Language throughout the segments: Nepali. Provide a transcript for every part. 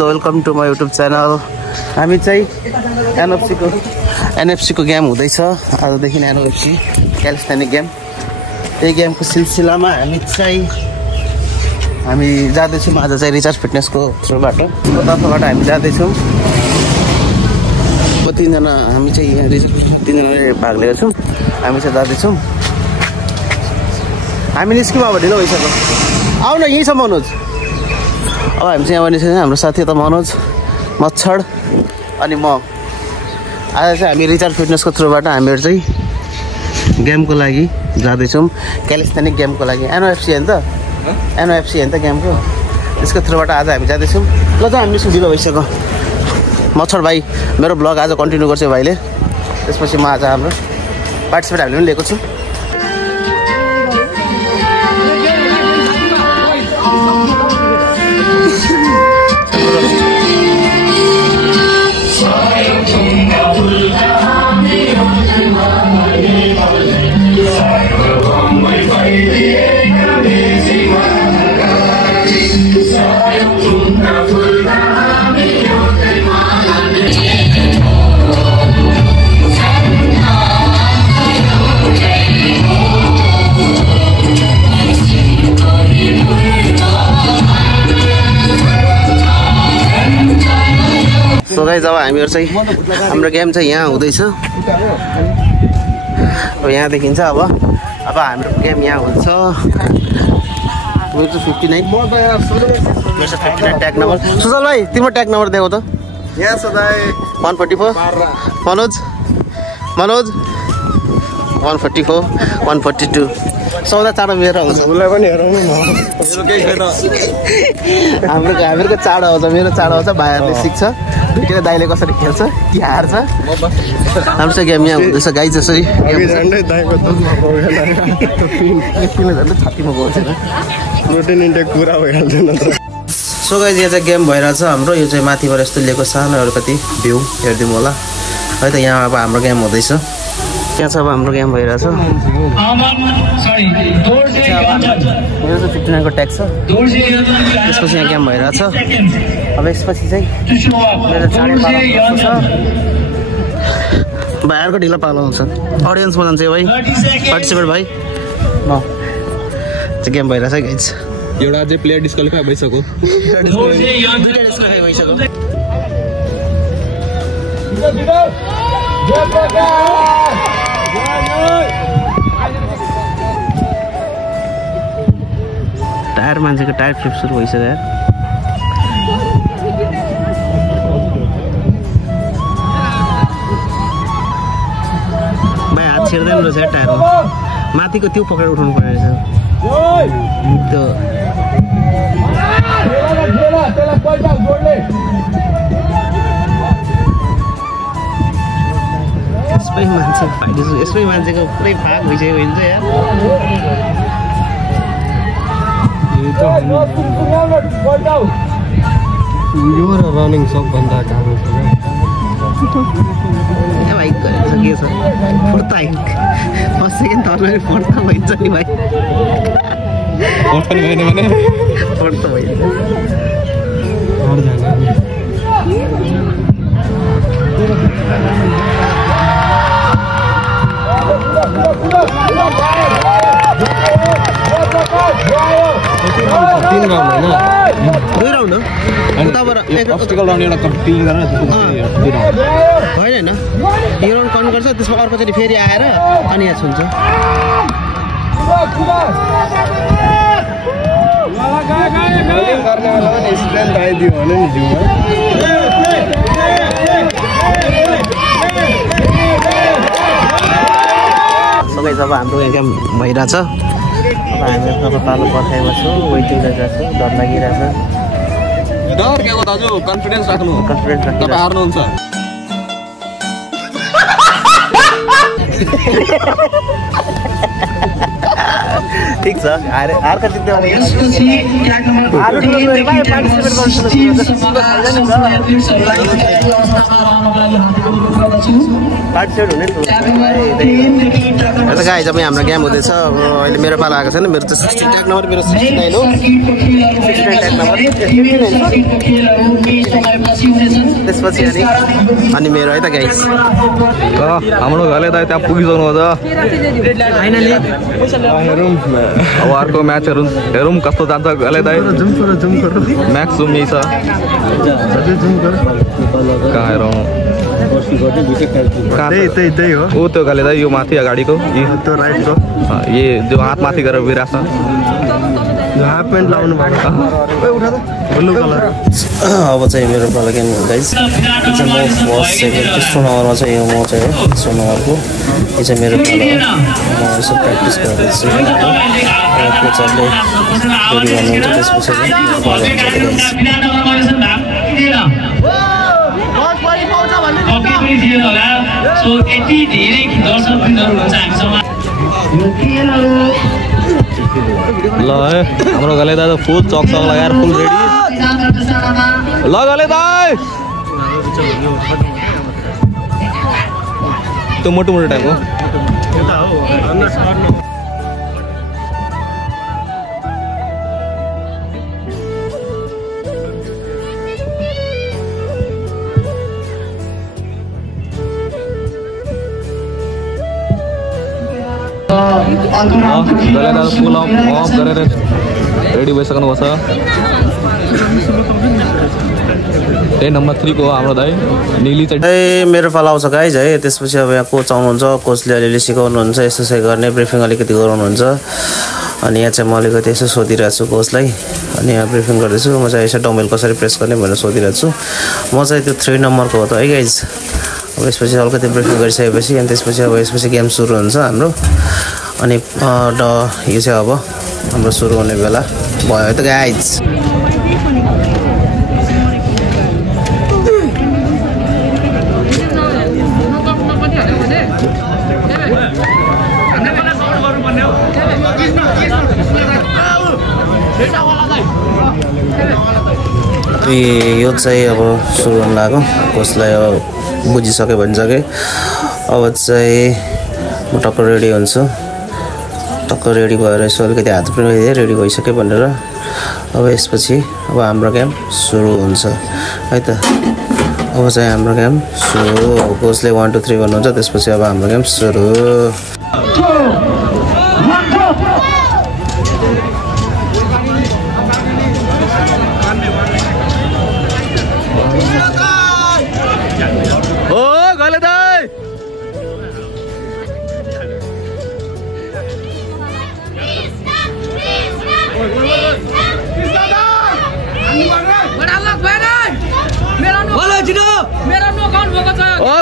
Welcome to my YouTube channel. हामी चाहिँ एनएफसी को गेम हुँदैछ आजदेखि। एनएफसी क्यालिस्थेनिक गेम, त्यही गेमको सिलसिलामा हामी जाँदैछौँ। आज चाहिँ रिचार्ज फिटनेसको थ्रुबाट तर्फबाट हामी जाँदैछौँ। तीनजना हामी चाहिँ यहाँ तीनजनाले भाग लिएका छौँ। हामी चाहिँ जाँदैछौँ। हामी निस्क्यौँ, अब ढिलो भइसक्यो। आउन यहीँ छ मनोज। अब हामी चाहिँ यहाँ निस्क्यौँ। हाम्रो साथी त मनोज, मच्छर अनि म। आज चाहिँ हामी रिचार्ज फिटनेसको थ्रुबाट हामीहरू चाहिँ गेमको लागि जाँदैछौँ। क्यालिस्थेनिक गेमको लागि एनओएफसी होइन त, एनओएफसी होइन त गेमको, त्यसको थ्रुबाट आज हामी जाँदैछौँ। ल चाहिँ हामी निस्क्यौँ, ढिलो भइसक्यो। मच्छर भाइ मेरो ब्लग आज कन्टिन्यू गर्छ भाइले। त्यसपछि म आज हाम्रो पार्टिसिपेट हामीले पनि लिएको छु। सो गाइस, अब हामीहरू चाहिँ हाम्रो गेम चाहिँ यहाँ हुँदैछ। अब यहाँ देखिन्छ। अब हाम्रो गेम यहाँ हुन्छ। मेरो चाहिँ 59, मेरो चाहिँ 59 ट्याग नम्बर। सुजल भाइ तिम्रो ट्याग नम्बर दिएको त यहाँ छ 144। मनोज 144, 142। सौदा चाँडो मेरो आउँछ। उसलाई पनि हेराउनु न, हामीहरूको चाँडो आउँछ, मेरो चाँडो आउँछ। भाइहरूले सिक्छ किन दाइले कसरी खेल्छ, कि हार्छ। हाम्रो चाहिँ गेम यहाँ हुँदैछ गाई। जसरी छातीमा गउँछ प्रोटिन इन्टेक पुरा भइहाल्दैन। सो गाइज, यहाँ चाहिँ गेम भइरहेछ हाम्रो। यो चाहिँ माथिबाट यस्तो लिएको सानो अलिकति भ्यू हेरिदिउँ होला है त। यहाँ अब हाम्रो गेम हुँदैछ। यहाँ चाहिँ अब हाम्रो गेम भइरहेछ। मेरो चाहिँ 59 को ट्याग छ। त्यसपछि यहाँ गेम भइरहेछ। अब यसपछि चाहिँ मेरो 12:30 छ। भाइहरूको ढिलो पालो हुन्छ। अडियन्समा जान्छ भाइ, पार्टिसिपेट भाइ। म चाहिँ गेम भइरहेछ गाइज। एउटा चाहिँ प्लेयर डिस्क्वालिफाई भइसक्यो। टायर मान्छेको टायर फ्लिप सुरु भइसक्यो यार। भाइ हात छिर्दैन रहेछ यार टायरमा। माथिको त्यो पक्रेर उठाउनु पर्ने रहेछ त्यो। यसमै मान्छे फाइदिन्छ, यसमै मान्छेको पुरै भाग भइसक्यो भन्छ यार। यो र रनिङ सबभन्दा गाह्रो छ भाइ। के छ फुर्ता फर्स्ट सेकेन्ड थर्ड फुर्ता भइन्छ नि भाइ। फुर्ता भइन्छ। तीन राउन्ड होइन, 2 राउन्ड हो। अब्स्टिकल राउन्ड एउटा कम्प्लिट गरेर होइन यो राउन्ड कन्ट गर्छ। त्यसमा अर्कोचोटि फेरि आएर अनि यहाँ छुन्छ। आइदियो भने नि जिउमा। सबै जब हाम्रो गेम भइरहेछ। अब हामी आफ्नो पालो पर्खाइमा छौँ, वेटिङ गरिरहेको छौँ। डर लागिरहेछ। डर के हो दाजु, कन्फिडेन्स राख्नु। कन्फिडेन्स राख्नु, तपाईँ हार्नुहुन्छ। ठिक छ अर्को जित्यो भने पार्टिसिपेट हुने गाइज अब हाम्रो गेम हुँदैछ। अब अहिले मेरो पाला आएको छैन, मेरो त 60 ट्याग नम्बर, मेरो 69 हो, 69 ट्याग नम्बर त्यसपछि अनि मेरो है त गाइज हाम्रो घरले त त्यहाँ पुगिसक्नु हो त हेरौँ अब अर्को म्याच हेरौँ कस्तो जान्छ घरले दाइ म्याक्स जुम यही छ कहाँ हेरौँ त्यही हो ऊ त्यो घरले दाइ यो माथि अगाडिको त्यो राइटको ये जो हात माथि गरेर बिराछ हाफ प्यान्ट लाउनु भएको ब्लू कलर। अब चाहिँ मेरो पाला गेम गाइज म फर्स्ट सेकेन्ड तेस्रो नम्बरमा चाहिँ यो म चाहिँ तेस्रो नम्बरको यो चाहिँ मेरो पाला हो। म यसो प्र्याक्टिस गर्दैछु कोचरले रेडी गर्नुहुन्छ त्यसपछि ल है हाम्रो गले दाइ फुल चक लगाएर फुल रेडी ल गले दाइ त्यो मोटो मोटो टाइपको गले दाइ फुल अफ गरेर रेडी भइसक्नु भएको छ। त्यही नम्बर 3 को हाम्रो दाइ निली चाहिँ मेरो पाला आउँछ गाइज है। त्यसपछि अब यहाँ कोच आउनुहुन्छ, कोचले अलिअलि सिकाउनुहुन्छ, यसो गर्ने ब्रिफिङ अलिकति गराउनुहुन्छ। अनि यहाँ चाहिँ म अलिकति यसो सोधिरहेको छु कोचलाई, अनि यहाँ ब्रिफिङ गर्दैछु। म चाहिँ यसो डम्बेल कसरी प्रेस गर्ने भनेर सोधिरहेको छु। म चाहिँ त्यो 3 नम्बरको हो त है गाइज। अब यसपछि अलिकति ब्रिफिङ गरिसकेपछि अनि त्यसपछि अब यसपछि गेम सुरु हुन्छ हाम्रो। अनि यो चाहिँ अब हाम्रो सुरु हुने बेला भयो त गाइज। यो चाहिँ अब सुरु हुन लाग्यो। कोचलाई अब बुझिसक्यो भनिसकेँ। अब चाहिँ म टक्क रेडी हुन्छु। टक्क रेडी भएर यसो अलिकति हात पनि रेडी भइसक्यो भनेर अब यसपछि अब हाम्रो गेम सुरु हुन्छ है त। अब चाहिँ हाम्रो गेम सुरु। कोचले 1 2 3 भन्नुहुन्छ, त्यसपछि अब हाम्रो गेम सुरु।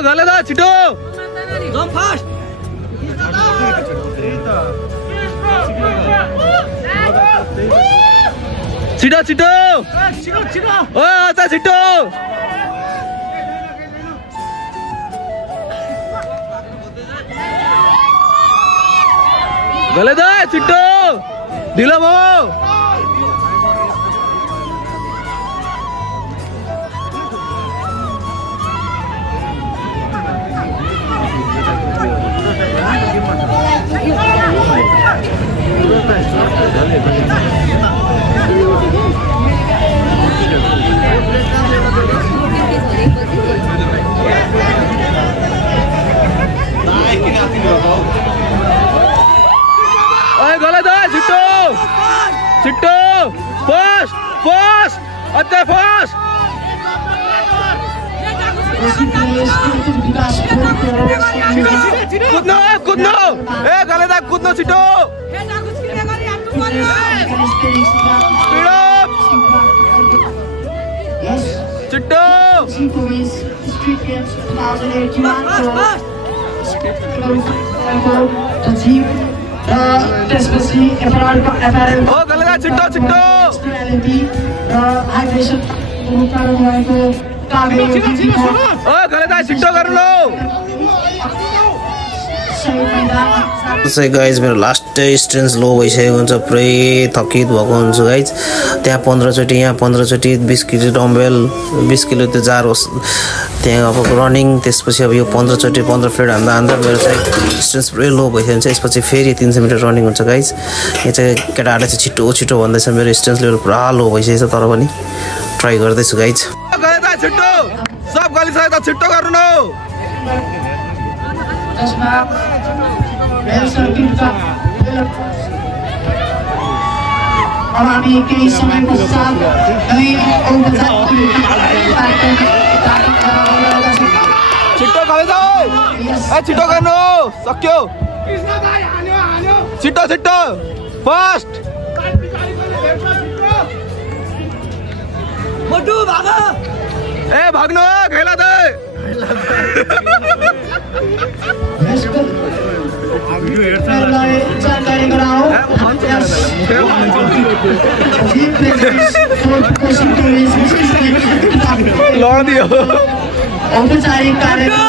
गले दाइ छिटो छिटो छिटो ओ अच्छा छिटो गले दाइ छिटो ढिलो भयो। गले दाइ छिटो छिटो फास्ट फास्ट अझै फास्ट कुद्नु कुद्नु ए गले दाइ कुद्नु छिटो छिटो ओ गले दाइ छिटो छिटो ओ गले दाइ छिटो गर्नु चाहिँ गाइज मेरो लास्ट स्ट्रेन्थ लो भइसकेको हुन्छ, पुरै थकित भएको हुन्छु गाइज। त्यहाँ 15 चोटि, यहाँ 15 चोटि, 20 किलो डम्बेल, 20 किलो त्यो जार होस्, त्यहाँ अब रनिङ, त्यसपछि अब यो 15 चोटि 15 फ्लेट हान्दा मेरो चाहिँ स्ट्रेन्थ पुरै लो भइसकेको हुन्छ। यसपछि फेरि 300 मिटर रनिङ हुन्छ गाइज। यहाँ चाहिँ केटाहरूले चाहिँ छिटो छिटो भन्दैछ, मेरो स्ट्रेन्थ लेभल पुरा लो भइसकेको छ, तर पनि ट्राई गर्दैछु गाइज। छिटो सब गलिसक्यो त छिटो गर्नु न। अब हामी केही समय पश्चात छिटो गरे छिटो गर्नु सक्यो, छिटो छिटो फर्स्ट मोटु भाग, ए भाग्नु खेला दे। जानकारी गराओ लडियो औपचारिक कार्यक्रम।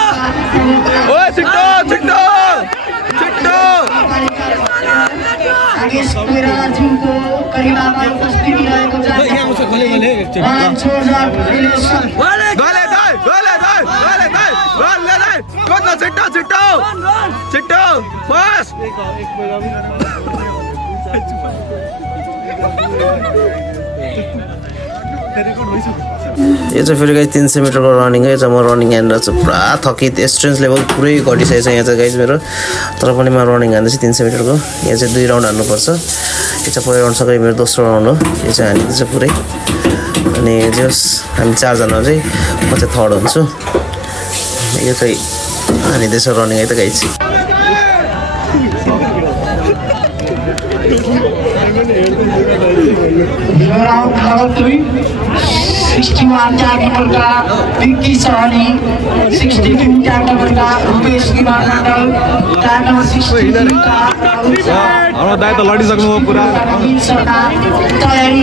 ओ छिटो छिटो छिटो आदेश कोइरालाज्यूको करिबामा उपस्थिति रहेको जानकारी। छिटो छिटो छिटो फर्स्ट यो चाहिँ फेरि गाइज 300 मिटरको रनिङ है। म रनिङ हानेर चाहिँ पुरा थकित, स्ट्रेन्थ लेभल पुरै घटिसकेको छ यहाँ चाहिँ गाइज मेरो। तर पनि म रनिङ हान्दैछु 300 मिटरको। यहाँ चाहिँ 2 राउन्ड हान्नुपर्छ। यो चाहिँ पहिलो राउन्ड सकेर मेरो दोस्रो राउन्ड हो। यो चाहिँ हानिदिन्छ पुरै। अनि जस हामी 4 जना चाहिँ म चाहिँ थर्ड हुन्छु। यो चाहिँ हानिँदैछ रनिङ है त गाइज। राउन्ड नम्बर 2 61 चार नम्बरका विक्की सहनी, 62 चार नम्बरका रुपेश कुमार मण्डल, 4 नम्बर 63 का हाम्रो दाइ त लडिसक्नु हो पुरा। तयारी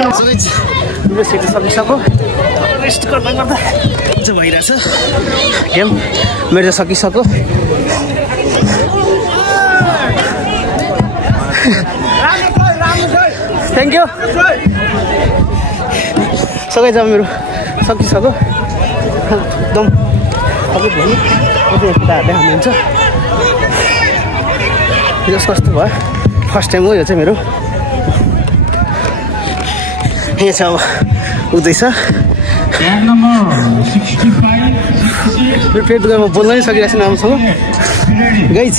मेरो सिट सकिसक्यो, रेस्ट गर्दा गर्दा चाहिँ भइरहेछ गेम। मेरो चाहिँ सकिसक्यो। Thank you. सबै जब मेरो सकिसक्यो एकदम। अब भोलि केटाहरूले हाल्नुहुन्छ। यो कस्तो भयो, फर्स्ट टाइम हो यो चाहिँ मेरो। यहाँ चाहिँ अब उठ्दैछ मेरो पेट दुखाइ, म बोल्न नै सकिरहेको छु राम्रोसँग गाइज।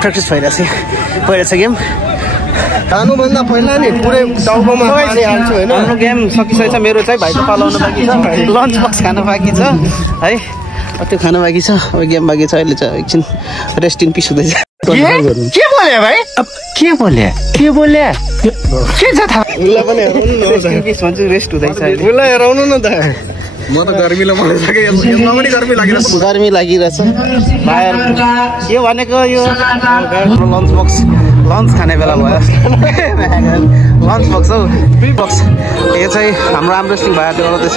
प्र्याक्टिस भइरहेछ गेम। जानुभन्दा पहिला नि पुरै टाउकोमा पानी हाल्छु होइन। हाम्रो गेम सकिसकेको छ। मेरो चाहिँ भाइको पालाउनु बाँकी छ, लन्च बक्स खानु बाँकी छ है, त्यो खानु बाँकी छ। अब गेम बाँकी छ। अहिले चाहिँ एकछिन रेस्ट इन पिस हुँदैछ। के बोले भाइ? के बोले के छ थाहा? उसलाई पनि हेराउनु न, रेस्ट इन पिस भन्छु, रेस्ट हुँदैछ अहिले। उसलाई हेराउनु न त। म त गर्मीले मरिसकेँ, यसमा पनि गर्मी लागिरहेछ। गर्मी लागिरहेछ भाइहरू। यो भनेको यो लन्च बक्स, लन्च खाने बेला भयो। लन्च बक्स हौ, बक्स। यो चाहिँ हाम्रो आर्म रेस्लिङ भाइहरूले गराउँदैछ।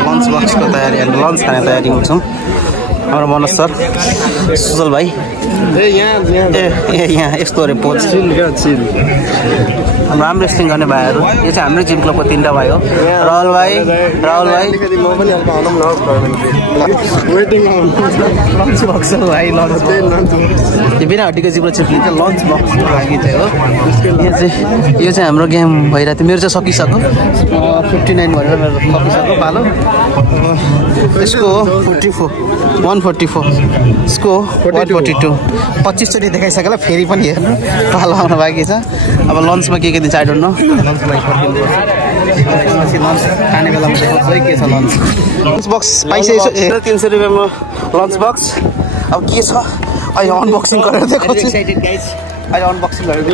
लन्च बक्सको तयारी, हामी लन्च खाने तयारीमा छौँ। हाम्रो मनोज सर, सुजल भाइ, यहाँ यस्तो अरे पोज। हाम्रो आर्म रेस्लिङ गर्ने भाइहरू। यो चाहिँ हाम्रै जिम क्लबको 3टा भाइ हो। राहुल भाइ, लन्च बक्स हो भाइ, लन्च। यो बिना हड्डीको जिब्रो चिप्ली चाहिँ लन्च बक्सको लागि चाहिँ हो। यो चाहिँ हाम्रो गेम भइरहेको थियो। मेरो चाहिँ सकिसक्यो 59 भनेर मेरो सकिसक्यो पालो। यसको 44 144, यसको 142, 25 चोटि देखाइसकेर फेरि पनि हेर्नु पालो आउनु बाँकी छ। अब लन्चमा के दिन्छ आई डोन्ट नो। लन्चमा फर्किनुपर्छ। यसपछि लन्च खाने बेलामा देखाउँछु है के छ लन्च। लन्च बक्स पाइसकेको छ 300 रुपियाँमा लन्च बक्स। अब के छ अहिले अनबक्सिङ गरेर देखाउँछु। अहिले अनबक्सिङ गरेर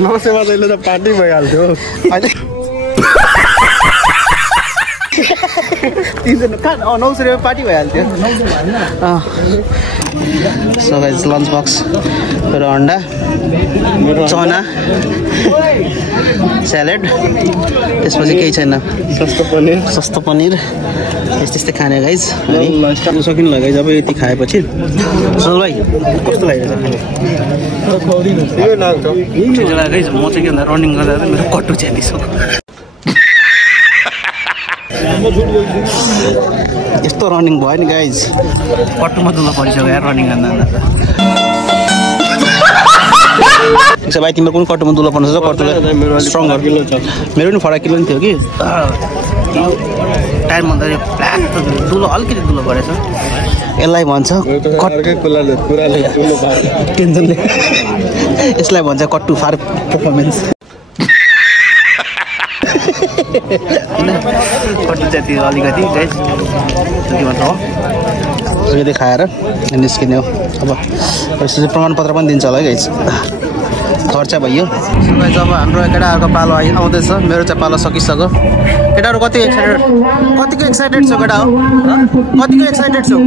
नमस्तेमा जहिले त पार्टी भइहाल्थ्यो अहिले 900 रुपियाँ पार्टी भइहाल्थ्यो। सो गाइस लन्च बक्स, मेरो अन्डा, चना, स्यालेड त्यसपछि केही छैन सस्तो पनिर त्यस्तै खाने गाइज है सकिनु लाग्यो जब यति खाएपछि सुजल भाइ कस्तो लागिरहेछ म चाहिँ के भन्दा रनिङ गर्दा मेरो कट्टु च्यातिसक्यो यस्तो रनिङ भयो नि गाइज कट्टुमा दुलो परिसक्यो यार रनिङ गर्दा भाइ तिम्रो कुन कट्टुमा दुलो पर्नु छ कट्टुलाई स्ट्रङ्गर मेरो पनि फरक किलो नि थियो कि टाइम भन्दाखेरि ब्ल्याक दुलो अलिकति दुलो परेछ यसलाई भन्छ टेन्सनले यसलाई भन्छ कट्टु फार पर्फर्मेन्स कट्टु जाति अलिकति गाइस के भन्छ हो यदि खाएर निस्किने हो अब यसले प्रमाणपत्र पनि दिन्छ होला है गाइस खर्च भयो जब हाम्रो केटाहरूको पालो आउँदैछ मेरो चाहिँ पालो सकिसक्यो केटाहरू कतिको एक्साइटेड छौ केटा हो कतिको एक्साइटेड छौ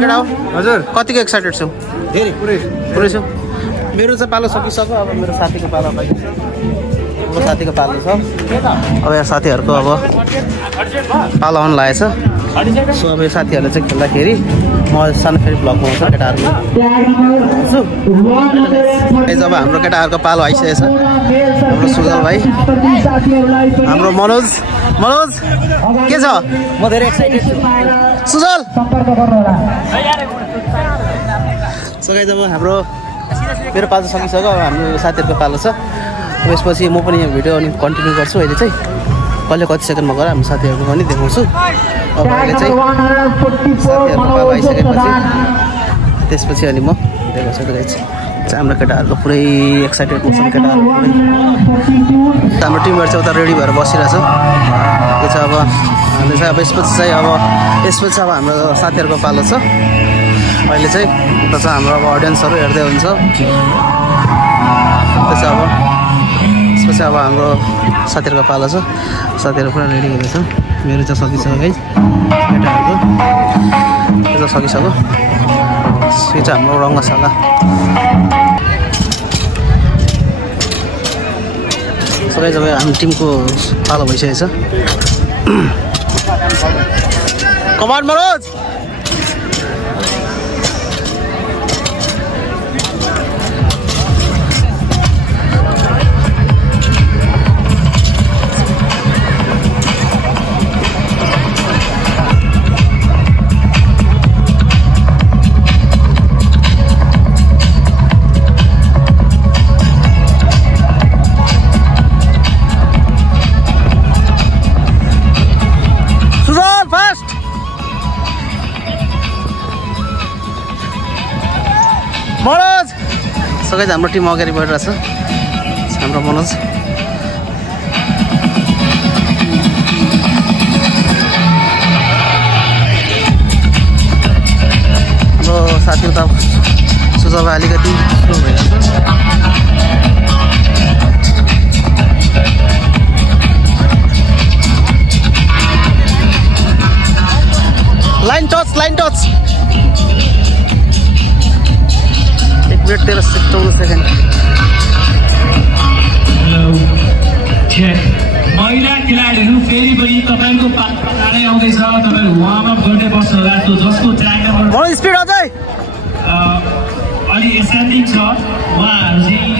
केटा हो हजुर कतिको एक्साइटेड छौ पुरै छु मेरो चाहिँ पालो सकिसक्यो अब मेरो साथीको पालो साथीको पालो छ अब यहाँ साथीहरूको अब पालो आउनु लागेछ सो अब यो साथीहरूले चाहिँ खेल्दाखेरि म सानो फेरि भ्लग बनाउँछु केटाहरूको जब हाम्रो केटाहरूको पालो आइसकेको छ हाम्रो सुजल भाइ हाम्रो मनोज के छ म धेरै एक्साइटेड छु सुजल सबै जब हाम्रो मेरो पालो सकिसक्यो अब हाम्रो साथीहरूको पालो छ त्यसपछि म पनि यहाँ भिडियो अनि कन्टिन्यू गर्छु अहिले चाहिँ कहिले कति सेकेन्डमा गएर हाम्रो साथीहरूको पनि देखाउँछु अब अहिले चाहिँ साथीहरूको पालो आइसकेपछि त्यसपछि अनि म देखाउँछु चाहिँ हाम्रो केटाहरूको पुरै एक्साइटेड पर्छ केटाहरू पुरै हाम्रो टिमहरू चाहिँ उता रेडी भएर बसिरहेछ यो चाहिँ अब हामीले चाहिँ अब यसपछि चाहिँ अब हाम्रो साथीहरूको पालो छ अहिले चाहिँ उता चाहिँ हाम्रो अब अडियन्सहरू हेर्दै हुन्छ त्यसो अब त्यसपछि अब हाम्रो साथीहरूको पालो छ साथीहरू पुरा रेडी हुँदैछ मेरो चाहिँ सकिसक्यो है केटाहरूको त्यो चाहिँ सकिसक्यो यो चाहिँ हाम्रो रङ्गशाला सबै जब हाम्रो टिमको पालो भइसकेको छ कमान मनोज सबै हाम्रो टिम अगाडि बढिरहेछ हाम्रो मनोज हाम्रो साथीहरू त सुजल अलिकति स्लो भइरहेछ लाइन टच 1 मिनट 13 सेकेन्ड महिला खेलाडीहरू फेरि पनि तपाईँको पालै आउँदैछ तपाईँहरू वार्मअप गर्दै बस्नु होला जसको ट्र्याक नम्बर स्पिड अझै अलि स्ट्यान्डिङ छ उहाँहरू चाहिँ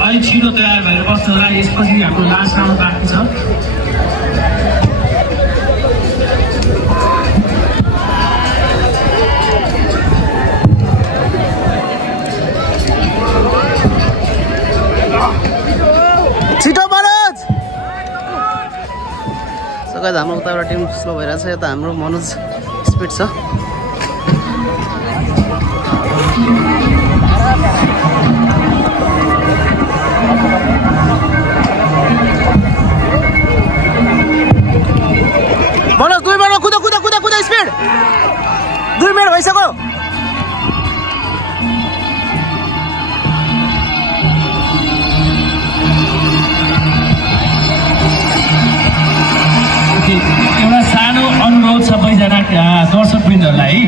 अलिक छिटो तयार भएर बस्नु होला यसपछि हाम्रो लास्ट राउन्ड बाँकी छ हाम्रो उताबाट टिम स्लो भइरहेछ यता हाम्रो मनोज स्पिड छ मनोज 2 मिनट कुदा स्पिड 2 मिनट भइसक्यो एउटा सानो अनुरोध सबैजना दर्शकवृन्दहरूलाई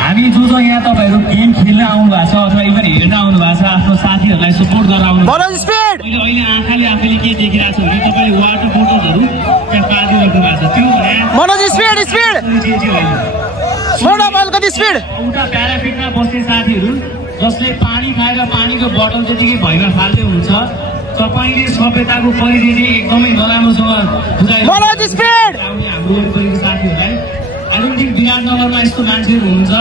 हामी जो यहाँ तपाईँहरू गेम खेल्न आउनु भएको छ अथवा इभन हेर्न आउनु भएको छ आफ्नो साथीहरूलाई सपोर्ट गरेर आउनु मनोज स्पिड अहिले आँखाले आफैले के देखिरहेको छ भने तपाईँले वाटर बोटलहरू त्यहाँ पारिदिइराख्नु भएको छ त्यो मनोज स्पिड अलिकति स्पिड एउटा प्याराफिटमा बस्ने साथीहरू जसले पानी खाएर पानीको बोतल त्यतिकै भैमा फाल्दै हुन्छ तपाईँले सभ्यताको परिचय चाहिँ एकदमै नराम्रोसँग मनोज स्पिड हाम्रो वरिपरिको साथीहरूलाई आइडेन्टिक विराटनगरमा यस्तो मान्छेहरू हुन्छ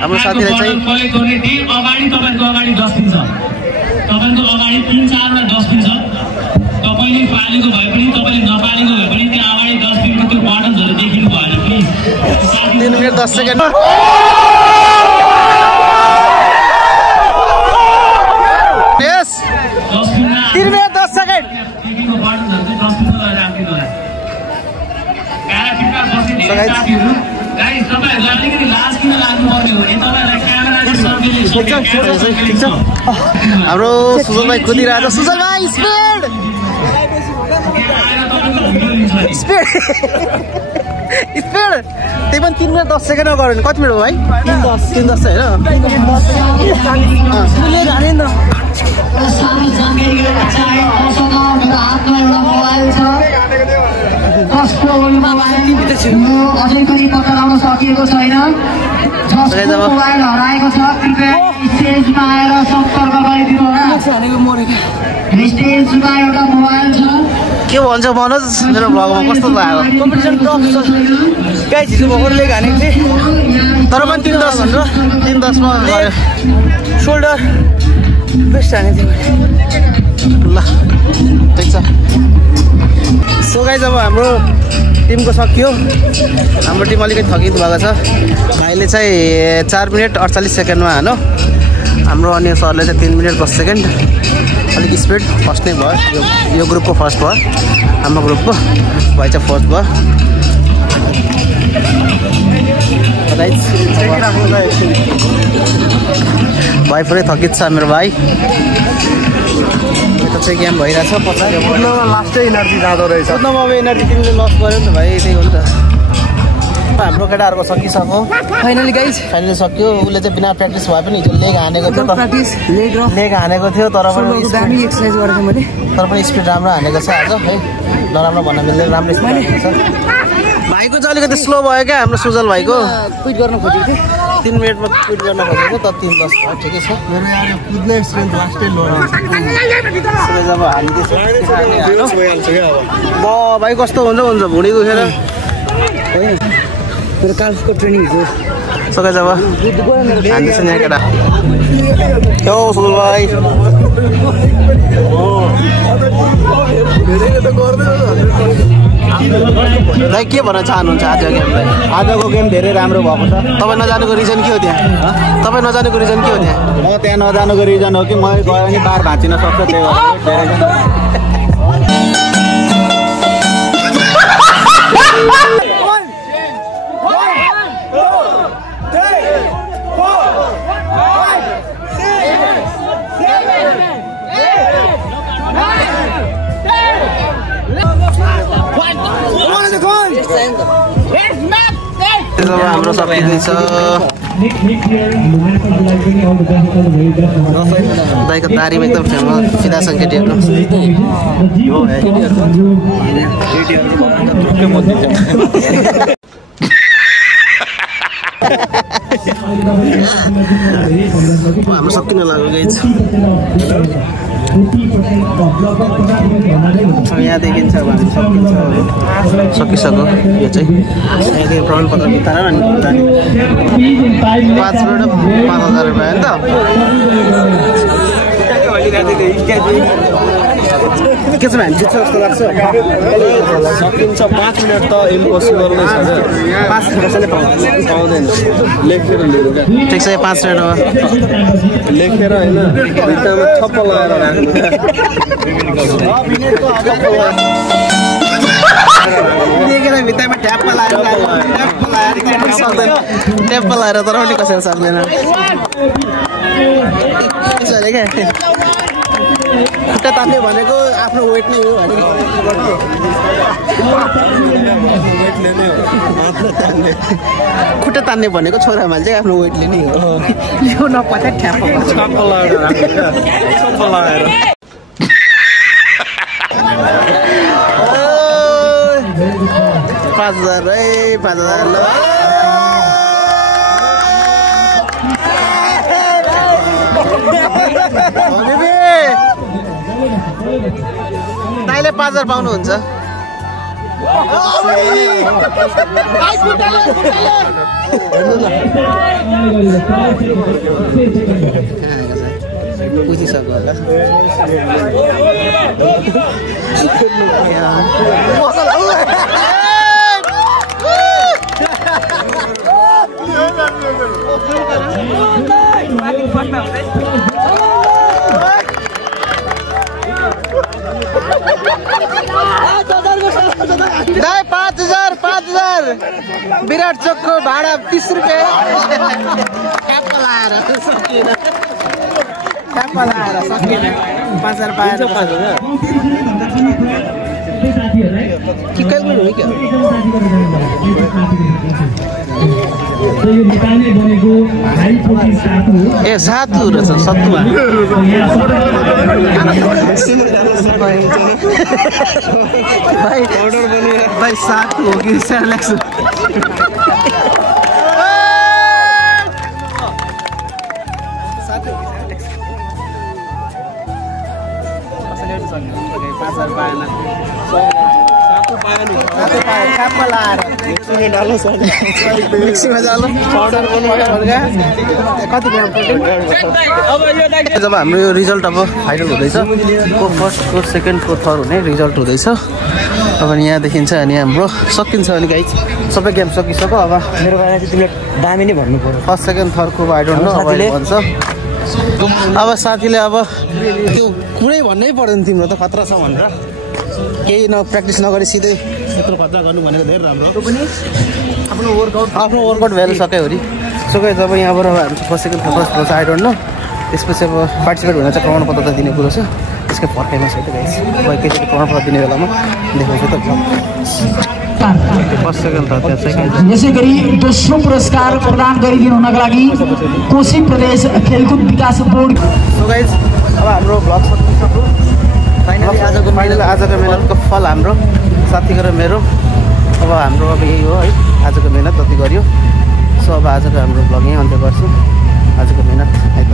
हाम्रो साथीलाई चाहिँ कलेक्ट गर्ने त्यही अगाडि तपाईँको अगाडि डस्टबिन छ तपाईँको अगाडि 3-4 डस्टबिन छ तपाईँले पालेको भए पनि तपाईँले नपालेको भए पनि त्यहाँ अगाडि डस्टबिनको त्यो बोटल्सहरू देखिनु भएन please 3 minute 10 second yes 3 minute 10 second देखिको बोटल्सहरू चाहिँ डस्टबिनमा लगेर राखिदिनु होला प्याराफिटमा बस्ने धेरै साथीहरू गाइस तपाईँहरूलाई अलिकति लाज किन लाग्नुपर्ने हो नि तपाईँहरूलाई क्यामेरा हाम्रो सुजल भाइ कुदिरहेको सुजल भाइ स्पिड स्पिड त्यही पनि 3 मिनट 10 सेकेन्डमा गऱ्यो भने कति मिनट हो भाइ 3-10 होइन सानो जानकारी चाहे मसँग मेरो हातमा एउटा मोबाइल छ जसको मोबाइल अझै पनि पत्ता लगाउन सकिएको छैन जसको मोबाइल हराएको छ कृपया स्टेजमा आएर सम्पर्क गरिदिनु होला स्टेजमा एउटा मोबाइल छ के भन्छ मनोज मेरो भ्लगमा कस्तो लाग्यो कम्पिटिसन टप छ गाइस हिजो भर्खर लेख हानेको थिएँ तर पनि 3-10 मा गयो सोल्डर बेस्ट हानेको थिएँ ल ठिक छ सो गाइस अब हाम्रो टिमको सकियो हाम्रो टिम अलिकति थकित भएको छ भाइले चाहिँ 4 मिनट 48 सेकेन्डमा हानो हाम्रो अन्य सरले चाहिँ 3 मिनट 10 सेकेन्ड अलिक स्पिड फर्स्ट नै भयो यो ग्रुपको फर्स्ट भयो हाम्रो ग्रुपको भाइ चाहिँ फर्स्ट भयो भाइ पुरै थकित छ मेरो भाइ यता चाहिँ गेम भइरहेछ पछाडि लास्टै इनर्जी जाँदो रहेछ कुद्नमा अब एनर्जी तिमीले लस गर्यो नि त भाइ त्यही हो नि त हाम्रो केटाहरूको सकिसक्यो फाइनली सक्यो उसले चाहिँ बिना प्र्याक्टिस भए पनि हिजो लेग हानेको थियो लेग हानेको थियो तर पनि स्पिड राम्रो हानेको छ आज है नराम्रो भन्न मिल्दैन राम्रो स्पिड हानेको छ भाइको चाहिँ अलिकति स्लो भयो क्या हाम्रो सुजल भाइको क्विट गर्न खोजेको थियो 3 मिनटमा क्विट गर्न खोजेको त 3-10 भयो ठिकै छ मेरो आज कुद्ने स्ट्रेन्थ लास्टै लो रहन्छ जब हालिदिएछ भाइ कस्तो हुन्छ भुँडी दुखेर होइन मेरो काल्फको ट्रेनिङ हो सबै जब हान्दैछ यहाँ केटा यो सुजल भाइ दाइ के भन्न चाहनुहुन्छ आजको गेमलाई आजको गेम धेरै राम्रो भएको छ तपाईँ नजानुको रिजन के हो त्यहाँ तपाईँ नजानुको रिजन के हो त्यहाँ म त्यहाँ नजानुको रिजन हो कि म गयो भने बार भाँचिन सक्छ त्यही भएर हाम्रो सकिँदैछ दाइको दारीमा एकदम फेमस सिधा छ केटीहरू हाम्रो सकिन लाग्यो गाइस यहाँ देखिन्छ अब हामी सकिसक्यो यो चाहिँ यहाँदेखि प्रमाणपत्र बिताएर अनि 5 मिनट 5,000 रुपियाँ हो नि त के छ हामी जित्छ जस्तो लाग्छ सकिन्छ 5 मिनट त इम्पोसिबल नै छ 5 कसैले पाउँदैन लेखेर लिनु क्या ठिक छ 5 मिनटमा लेखेर होइन भित्तामा थप्प लगाएर राख्नु लेखेर भित्तामा ट्याप्प लगाएर तर पनि कसैले सक्दैन खुट्टा तान्ने भनेको आफ्नो वेट नै हो भनेको खुट्टा तान्ने भनेको छोरा मान्छे आफ्नो वेटले नै हो यो नपचा ठ्याप लगाएर 5,000 है 5,000 ल दाइले 5,000 पाउनुहुन्छ बुझिसक्यो होला दाइ 5,000 विराट चोकको भाडा 30 रुपियाँ सकिएन 5,000 पाएर ए सातु रहेछ सत्तुवा भाइ सातु हो कि सेरेलेक्स जब हाम्रो यो रिजल्ट अब फाइनल हुँदैछ को फर्स्ट को सेकेन्ड को थर्ड हुने रिजल्ट हुँदैछ अब यहाँ देखिन्छ अनि हाम्रो सकिन्छ अनि गाइज सबै गेम सकिसक्यो अब मेरो गाडी चाहिँ तिमीले दामी नै भन्नु पर्यो फर्स्ट सेकेन्ड थर्डको आई डोन्ट नो अब भन्छ अब साथीले अब त्यो कुरै भन्नै पर्दैन तिम्रो त खतरा छ भनेर केही न प्र्याक्टिस नगरी सिधै यत्रो खतरा गर्नु भनेको धेरै राम्रो आफ्नो वर्कआउट भ्यालु सक्यो सबै जब यहाँबाट अब हामी फर्स्ट सेकेन्ड फर्स्ट छ आई डोन्ट नो त्यसपछि अब पार्टिसिपेट हुन चाहिँ प्रमाणपत्र त दिने कुरो छ त्यसकै फर्काइमा छ त गाइस अब एकैचोटि प्रमाणपत्र दिने बेलामा देखाउँछु त फर्स्ट सेकेन्ड थर्ड सेकेन्ड यसै गरी दोस्रो पुरस्कार प्रदान गरिदिनु हुनका लागि कोशी प्रदेश खेलकुद विकास बोर्ड सो गाइस अब हाम्रो भ्लग सकिसक्यो फाइनली आजको मेहनतको फल हाम्रो साथीको र मेरो अब हाम्रो अब यही हो है आजको मेहनत जति गर्यो सो अब आजको हाम्रो भ्लग यहीँ अन्त्य गर्छु आजको मेहनत है त